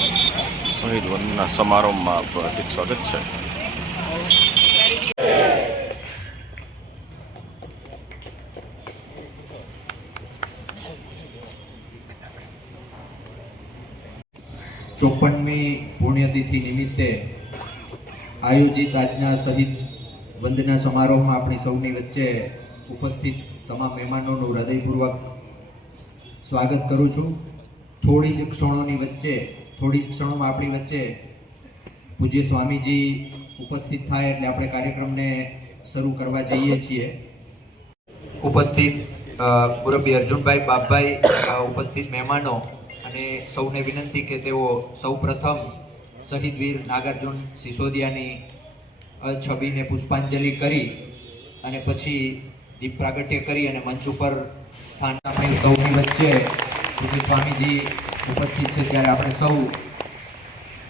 શહીદ વંદના સમારોહમાં આપ હાર્દિક સ્વાગત છે. ચોપનમી પુણ્યતિથિ નિમિત્તે આયોજિત આજના શહીદ વંદના સમારોહમાં આપણી સૌની વચ્ચે ઉપસ્થિત તમામ મહેમાનોનું હૃદયપૂર્વક સ્વાગત કરું છું. થોડી જ ક્ષણોમાં આપણી વચ્ચે પૂજ્ય સ્વામીજી ઉપસ્થિત થાય એટલે આપણે કાર્યક્રમને શરૂ કરવા જઈએ છીએ. ઉપસ્થિત મુરબ્બી અર્જુનભાઈ, બાપભાઈ, ઉપસ્થિત મહેમાનો અને સૌને વિનંતી કે તેઓ સૌ પ્રથમ શહીદ વીર નાગાર્જુન સિસોદિયાની છબીને પુષ્પાંજલિ કરી અને પછી દીપ પ્રાગટ્ય કરી અને મંચ ઉપર સ્થાન આપણી સૌની વચ્ચે પૂજ્ય સ્વામીજી ઉપસ્થિત છે ત્યારે આપણે સૌ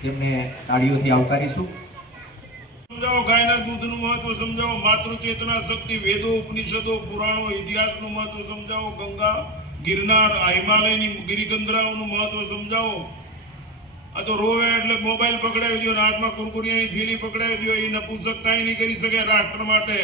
તેમને તાળીઓથી આવકારીશું. સમજાવો ગાયના દૂધનું મહત્વ સમજાવો, માતૃ ચેતના શક્તિ, વેદો, ઉપનિષદો, પુરાણો, ઇતિહાસનું મહત્વ સમજાવો, ગંગા, ગિરનાર, હિમાલયની ગિરિકંદરાઓનું મહત્વ સમજાવો. આ તો રોવે એટલે મોબાઈલ પકડાવી દો, હાથમાં કુરકુરિયાની થેલી પકડાવી દો. એ નપુંસક કાંઈ નહીં કરી શકે રાષ્ટ્ર માટે.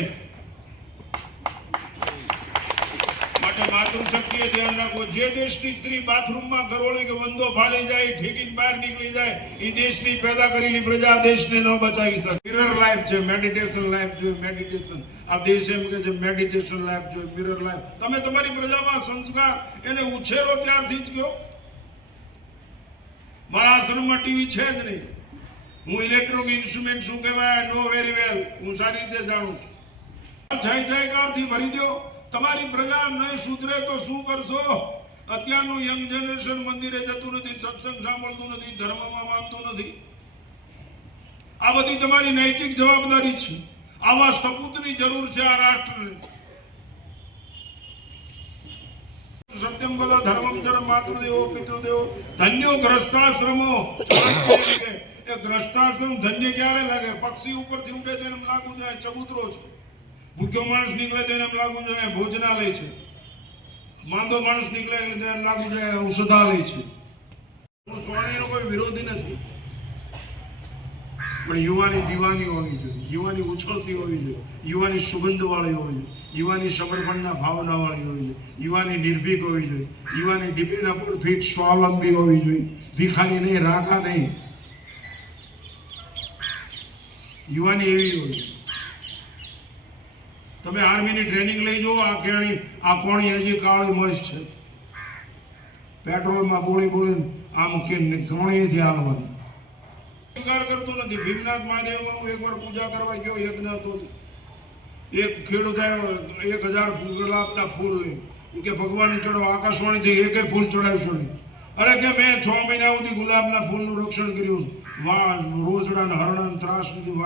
માતૃશક્તિએ ધ્યાન રાખો. જે દેશની સ્ત્રી બાથરૂમમાં ગરોળી કે વંદો ફાલી જાય, ઠેકીને બહાર નીકળી જાય, એ દેશની પેદા કરેલી પ્રજા દેશને ન બચાવી શકે. મિરર લાઈફ છે, મેડિટેશન લાઈફ જોઈએ. મેડિટેશન આ દેશ એમ કે છે મેડિટેશન લાઈફ જોઈએ, મિરર લાઈફ. તમે તમારી પ્રજામાં સંસ્કાર એને ઉછેરો ત્યારથી જ ગયો. મારા આશ્રમમાં ટીવી છે જ નહીં. હું ઇલેક્ટ્રોનિક ઇન્સ્ટ્રુમેન્ટ શું કહેવાય નો વેરી વેલ હું સારી રીતે જાણું છું. જયકારથી ભરી દો. તમારી પ્રજા નહીં સુધરે તો શું કરશો? અત્યારનું યંગ જનરેશન મંદિરે જતું નથી, સત્સંગ સાંભળતું નથી, ધર્મમાં માનતું નથી. આ બધી તમારી નૈતિક જવાબદારી છે. આવા સપૂતની જરૂર છે આ રાષ્ટ્રને. સત્યમ વદ ધર્મમ ચર માતૃદેવો પિતૃદેવો ધન્યો ગ્રસ્તાશ્રમો. એ ગ્રસ્તાશ્રમ ધન્ય ક્યારે લાગે? પક્ષી ઉપરથી ઉડે તેને લાગુ જાય ચબૂતરો છે. ભૂખ્યો માણસ નીકળે તો એને લાગુ જાય ભોજનાલય છે. માંદો માણસ નીકળે એટલે એને લાગુ જાય ઔષધાલય છે. હું સ્વામીનો કોઈ વિરોધી નથી, પણ યુવાની દીવાની હોવી જોઈએ, યુવાની ઉછળતી હોવી જોઈએ, યુવાની સુગંધ વાળી હોવી જોઈએ, યુવાની સમર્પણના ભાવના વાળી હોવી જોઈએ, યુવાની નિર્ભીક હોવી જોઈએ, યુવાની ડિપેન્ડ અપોન ફિટ સ્વાવલંબી હોવી જોઈએ, ભિખારી નહીં, રાધા નહીં. યુવાની એવી હોવી. તમે આર્મીની ટ્રેનિંગ લઈ જાઓ. આ કોણી હજી કાળી મસ છે. પેટ્રોલમાં ગોળી બોલીને આમ કોણીએથી હાલવાની. સ્વીકાર કરતો નથી. ભીમનાથ મહાદેવમાં હું એકવાર પૂજા કરવા ગયો, યજ્ઞ હતો. એક ખેડૂત આવ્યો 1000 ગુલાબના ફૂલ લઈ. કે ભગવાનને ચડાવો. આકાશવાણીથી એક ફૂલ ચડાવ્યું નહીં. અરે કે મેં 6 મહિના સુધી ગુલાબના ફૂલનું રક્ષણ કર્યું. રોજડા ને હરણા ત્રાસ નથી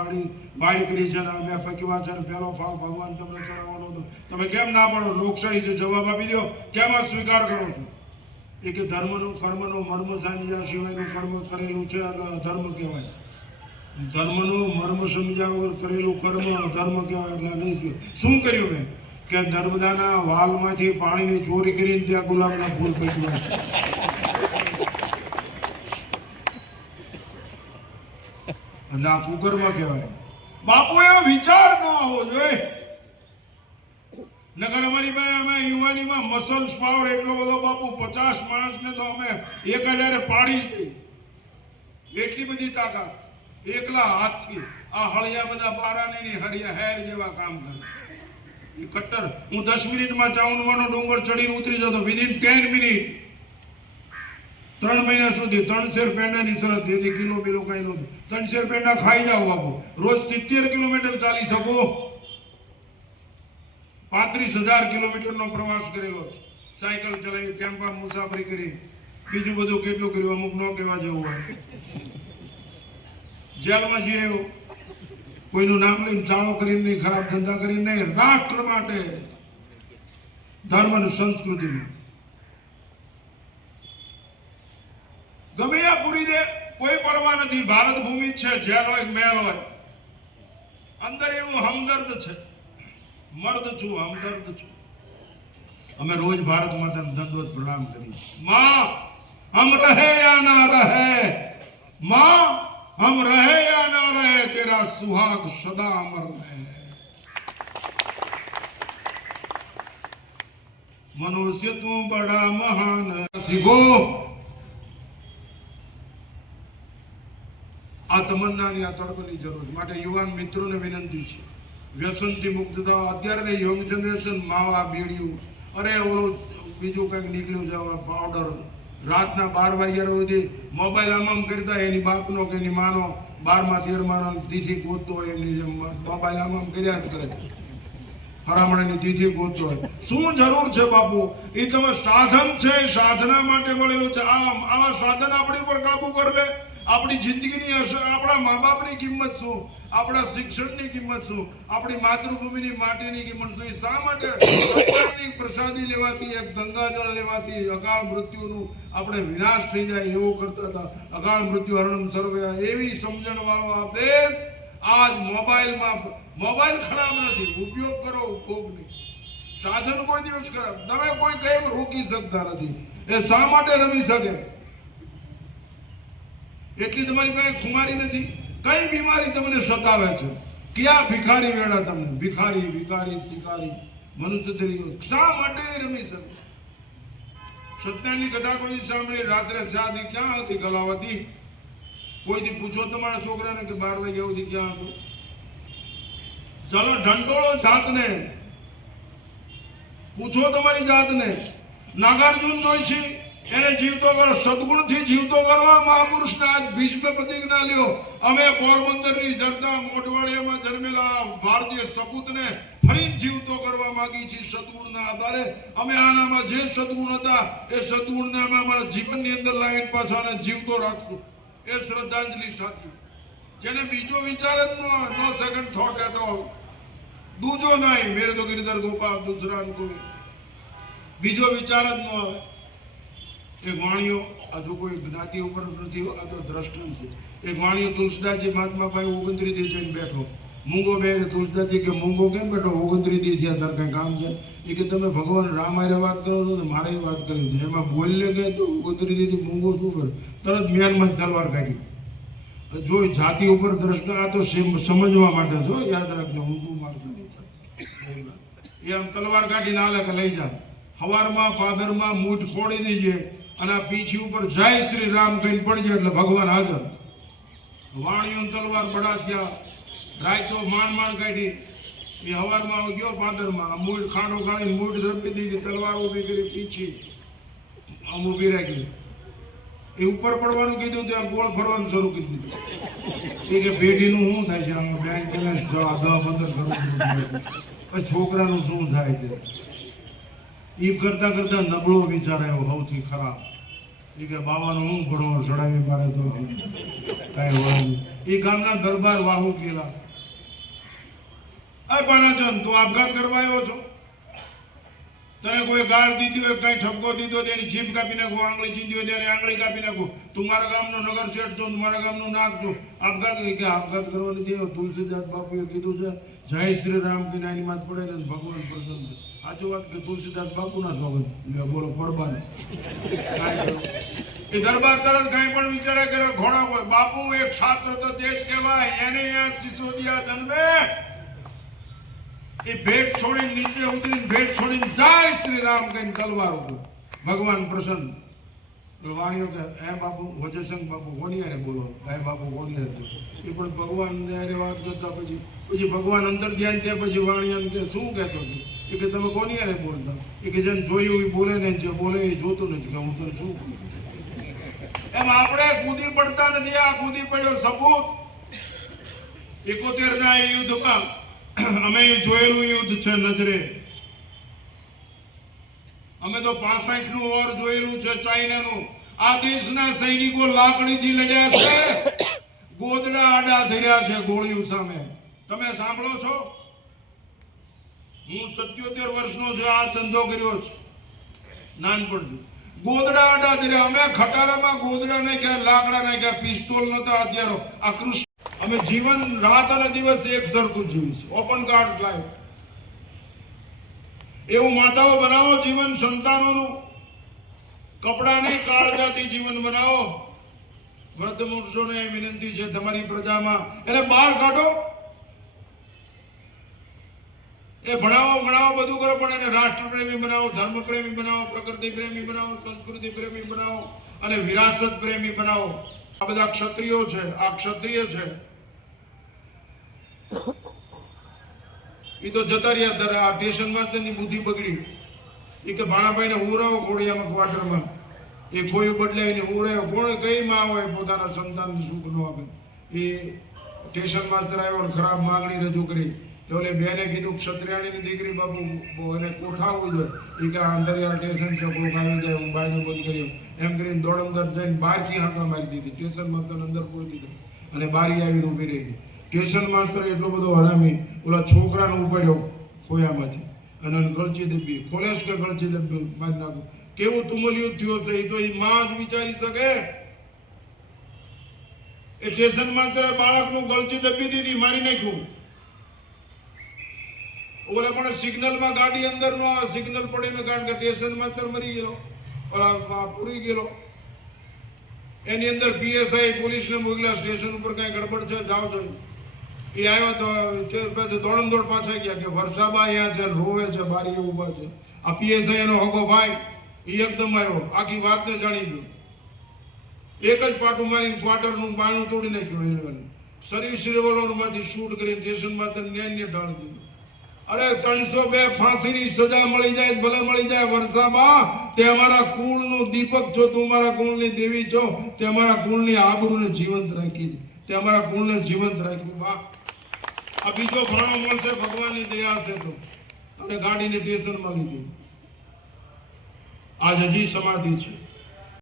વાડી કરી છે ને મેં પકવા છે ને પહેલો ફાળ ભગવાન તમને ચડાવવાનો હતો. તમે કેમ ના પાડો? લોકશાહી છે, જવાબ આપી દો. કેમ આ સ્વીકાર કરો છો? એ કે ધર્મનું કર્મનું મર્મ સમજ્યા સિવાયનું કર્મ કરેલું છે એટલે અધર્મ કહેવાય. ધર્મનું મર્મ સમજ્યા વગર કરેલું કર્મ અધર્મ કહેવાય. એટલે નહીં. શું કર્યું મેં? કે નર્મદાના વાલમાંથી પાણીની ચોરી કરીને ત્યાં ગુલાબના ફૂલ પકવ્યા. એટલે આ કુકર્મ કહેવાય. બાપુ એવો વિચાર ન આવવો જોઈએ. નગર અમારી પાસે અમે યુવાનીમાં મસલ્સ પાવર એટલો બધો બાપુ 50 માણસને તો અમે 1000 પાડી દઈ. એટલી બધી તાકાત એકલા હાથથી. આ હળિયા બધા બારાની હરિયા હેર જેવા કામ કરે. એ કટ્ટર. હું 10 મિનિટમાં ચાવનવાનો ડુંગર ચડીને ઉતરી જતો. વિધિન 10 મિનિટ 3 મહિના સુધી 3 પેંડાની શરત હતી. કિલો બિલો કઈ નહોતું. 3 પેંડા ખાઈ જાવ બાપુ. રોજ 70 કિલોમીટર ચાલી શકો. 35,000 કિલોમીટરનો પ્રવાસ કરેલો. સાયકલ ચલાવી, ટેમ્પા મુસાફરી કરી, બીજું બધું કેટલું કર્યું અમુક ન કહેવા જેવું હોય. જેલમાં જઈએ કોઈનું નામ લઈને ચાળો કરીને નહીં, ખરાબ ધંધા કરીને નહીં, રાષ્ટ્ર માટે, ધર્મ અને સંસ્કૃતિનું ગમે આ પૂરી દે. કોઈ પરવા નથી. ભારત ભૂમિ છે. જેલ હોય મહેલ હોય, અંદર એવું હમદર્દ છે. મર્દ છું, હમદર્દ છું. અમે રોજ ભારત માતાને દંડવત પ્રણામ કરીએ. માં હમ રહે યા ના રહે, मां हम रहे या ना रहे तेरा सुहाग सदा अमर रहे। मनुष्य तू बड़ा महान सीखो। આ તમન્નાની આ તડકોની જરૂર માટે યુવાન મિત્રોને વિનંતી છે, વ્યસનથી મુક્ત થાઓ. અત્યારે યંગ જનરેશન માવા બીડીયું અરે ઓલું બીજું કંઈક નીકળ્યું છે પાવડર, રાતના 12 વાગ્યા સુધી મોબાઈલ આમ કરતા એની બાપનો કે એની માનો 12માં 13માં તિથિ ગોતતો હોય એમની જેમ મોબાઈલ આમ કર્યા જ કરે, હરામણાની તિથિ ગોતતો હોય. શું જરૂર છે બાપુ? એ તમે સાધન છે, સાધના માટે મળેલું છે. આવા સાધન આપણી ઉપર કાબુ કરી લે. આપણી જિંદગીની અસર, આપણા મા બાપની કિંમત શું, આપણા શિક્ષણની કિંમત શું, આપણી માતૃભૂમિની માટીની કિંમત શું? શા માટે ભગવાનની પ્રસાદી લેવાથી, એક ગંગાજળ લેવાથી અકાળ મૃત્યુનું આપણે વિનાશ થઈ જાય એવું કરતા હતા. અકાળ મૃત્યુ હરણમ સર્વે, એવી સમજણ વાળો આ દેશ આજ મોબાઈલમાં. મોબાઈલ ખરાબ નથી, ઉપયોગ કરો, ઉપયોગ નહીં. સાધન કોઈ દિવસ ખરાબ, તમે કોઈ કઈ રોકી શકતા નથી. એ શા માટે રમી શકે? એટલી તમારી પાસે ખુમારી નથી. કઈ બીમારી તમને સતાવે છે? ક્યાં ભિખારી વેળા તમને? ભિખારી, ભિખારી, શિકારી, મનુષ્ય તરીકે શા માટે રમી શકે? સત્યની કથા કોઈ સાંભળી રાત્રે સાદી ક્યાં હતી કલાવતી? કોઈથી પૂછો તમારા છોકરાને કે 12 વાગ્યા સુધી ક્યાં હતો? ચાલો ઢંટોળો જાતને, પૂછો તમારી જાતને. નાગાર્જુન જોઈ છે એને જીવતો કરો, સદગુણથી જીવતો કરવા મહાપુરુષને આજ ભીષ્મ પ્રતિજ્ઞા લ્યો. અમે પોરબંદરની જનતા મોઢવાડિયામાં જન્મેલા ભારતીય સપૂતને ફરી જીવતો કરવા માંગી છીએ સદગુણના આધારે. અમે આનામાં જે સદગુણ હતા એ સદગુણને અમે અમારા જીવનની અંદર લાવીને પાછા જીવતો રાખશું. એ શ્રદ્ધાંજલિ સાચી. જેને બીજો વિચાર જ ન આવે, નો સેકન્ડ થોટ એટ ઓલ, દૂજો નહીં, મેરે તો ગિરધર ગોપાલ દૂસરા કોઈ બીજો વિચાર જ ન આવે. એક વાણીઓ આ જો કોઈ જ્ઞાતિ ઉપર નથી, આ તો દ્રષ્ટાંત છે. એક વાણીઓ તુલસીદાસજી મહાત્મા ભાઈ 29 દી જઈને બેઠો, મૂંગો બે. તુલસીદાસજી કે મૂંગો કેમ બેઠો? 29 દી થયા, તાર કઈ કામ છે? એ કે તમે ભગવાન રામ હારે વાત કરો છો તો મારે વાત કરી છે, એમાં બોલલે ગયે તો 29 દીથી મૂંગો શું કરે? તરત મ્યાનમાં તલવાર કાઢી. જો જાતિ ઉપર દ્રષ્ટા, આ તો સમજવા માટે છો, યાદ રાખજો. ઊંધું મારતું એ આમ તલવાર કાઢીને આલે કે લઈ જા. હવારમાં પાદરમાં મૂઠ ખોડી દેજે અને આ પીછી ઉપર જય શ્રી રામ કહીને પડજે એટલે ભગવાન હાજર. વાણીઓ તલવાર બડા થયા, રાયતો માંડ કાઢી. એ હવારમાં ગયો પાદરમાં, મૂઠ ખાડો ગાળીને મૂઠ ધરપી દીધી, તલવાર ઊભી કરી, પીછી આમ ઊભી રાખી. એ ઉપર પડવાનું કીધું, ત્યાં ગોળ ફરવાનું શરૂ કરી દીધું. એ કે પેઢીનું શું થાય છે? આમાં બેંક બેલેન્સ 10-15 કરોડ, પછી છોકરાનું શું થાય છે? એ કરતા કરતા નબળો વિચાર આવ્યો, સૌથી ખરાબ. એ કે બાવાનું હું ભણવા ચડાવી મારે તો કાંઈ હોય નહીં. એ ગામના દરબાર વાહુ ગયેલા. અરે પાનાચંદ, તું આપઘાત કરવા આવ્યો છો? તને કોઈ ગાળ દીધી હોય, કઈ ઠપકો દીધો હોય, એની જીભ કાપી નાખો. આંગળી ચીંધી હોય ત્યારે આંગળી કાપી નાખો. તું મારા ગામનો નગર શેઠ છો, મારા ગામનું નાક છો. આપઘાત કે આપઘાત કરવાની છે? તુલસીદાસ બાપુએ કીધું છે જય શ્રી રામ કે નાની માત પડે ને ભગવાન પ્રસન્ન થાય. સાચું વાત કે તુલસીદાસ બાપુના સોગંદ બોલો પડબાને. એ દરબાર તરત કાંઈ પણ વિચારે કરે, ઘોડા હોય. બાપુ એક છાત્ર તો તે જ કહેવાય, એને અહીંયા સિસોદિયા જન્મે. એ ભેટ છોડીને નીચે ઉતરીને ભેટ છોડીને જય શ્રી રામ કહીને તલવાર ઉપર ભગવાન પ્રસન્ન. વાણીઓ કે હે બાપુ વજેશંગ બાપુ કોની હારે બોલો? હે બાપુ કોની હારે? એ પણ ભગવાન હારે વાત કરતા પછી ભગવાન અંતર ધ્યાન થયા પછી વાણિયાને કે શું કહેતો હતો? એ કે તમે કોની હારે બોલતા? એ કે જેને જોયું એ બોલે ને, જે બોલે એ જોતું નથી કે હું તને શું કહું. એમ આપણે કૂદી પડતા નથી. આ કૂદી પડ્યો સપૂત. 71ના યુદ્ધમાં અમે જોયેલું યુદ્ધ છે નજરે. અમે તો 65નું વોર જોયેલું છે ચાઇનાનું. આ દેશના સૈનિકો લાકડીથી લડ્યા છે, ગોદડા આડા ધર્યા છે ગોળીઓ સામે. તમે સાંભળો છો? હું 77 વર્ષનો છું, આ ધંધો કર્યો છે નાનપણથી. ગોદડા આડા ધર્યા. અમે ખટારામાં ગોદડા નાખ્યા, લાકડા નાખ્યા, પિસ્તોલ નતા હથિયારો. આ કૃષ્ણ અમે જીવન રાત અને દિવસ એક સરખું જીવ્યું છે. Open card life. એવું માતાઓ બનાવો જીવન સંતાનોનું. કપડાની કાળજાથી જીવન બનાવો. વ્રતમુક્ષોને વિનંતી છે તમારી પ્રજામાં એને બહાર કાઢો. એ ભણાવો બધું કરો, પણ એને રાષ્ટ્રપ્રેમી બનાવો, ધર્મપ્રેમી બનાવો, પ્રકૃતિ પ્રેમી બનાવો, સંસ્કૃતિ પ્રેમી બનાવો અને વિરાસત પ્રેમી બનાવો. આ બધા ક્ષત્રિયો છે, આ ક્ષત્રિય છે. એ તો જતા રહ્યા ત્યારે આ સ્ટેશન માસ્ટરની બુદ્ધિ બગડી. એ કે ભાણાભાઈને ઉરાવો ઘોડિયામાં ક્વાર્ટરમાં. એ ખોયું બદલાવીને ઉરાયો. કોણ કઈ માં હોય પોતાના સંતાનને સુખ ન આપે. એ સ્ટેશન માસ્ટર આવ્યો ને ખરાબ માંગણી રજૂ કરી. તો ઓલે બેને કીધું ક્ષત્રિયાણીની દીકરી બાપુ એને કોઠાવવું જોઈએ. એ કે અંદરિયા સ્ટેશન છે, કોક આવી જાય, હું બાયનું બંધ કર્યું એમ કરીને દોડમદર જઈને બહારથી હાંકા મારી દીધી. સ્ટેશન માસ્ટર અંદર પૂરી દીધું અને બારી આવીને ઊભી રહી ગઈ. સ્ટેશન માસ્ટર એટલો બધો હરામી ઓલા છોકરાને ઉપાડ્યો ખોયામાંથી અને ગળચી દબી. ખોલેશ કે ગળચી દબી મારી નાખું. કેવું તુમલિયું થયું છે એ તો એ માં જ વિચારી શકે. એ સ્ટેશન માસ્ટરે બાળકનું ગળચી દબી દીધી, મારી નાખ્યું. ઓલા પણ સિગ્નલમાં ગાડી અંદર નો આવે, સિગ્નલ પડીને કારણ કે સ્ટેશન માસ્ટર મરી ગયેલો, ઓલા પૂરી ગયેલો. એની અંદર પીએસઆઈ પોલીસને મોકલ્યા, સ્ટેશન ઉપર કઈ ગડબડ છે જાઓ જોઈએ. એ આવ્યા તો દોડમ પાછા ગયા કે વરસાબા અહીંયા છે, રોવે છે, બારી ઉભા છે. આ પીએસઆઈ એનો હગો ભાઈ એ એકદમ આવ્યો, આખી વાતને જાણી ગયો. એક જ પાટું મારીને ક્વાર્ટરનું બારણું તોડી નાખ્યું. સર્વિસ રિવોલ્વરમાંથી શૂટ કરીને સ્ટેશન માસ્ટર ન્યાયને ઢાળ દીધું. અરે 302 ફાંસીની સજા મળી જાય ભલે મળી જાય. વરસાબા તે અમારા કુળનો દીપક છો, તું અમારા કુળની દેવી છો. તે અમારા કુળની આબરૂને જીવંત રાખી, તે અમારા કુળને જીવંત રાખ્યું. વાહ, આ બીજો ઘણો મળશે ભગવાનની દયા છે તો. અને ગાડીને સ્ટેશનમાં લીધી. આજ હજી સમાધિ છે.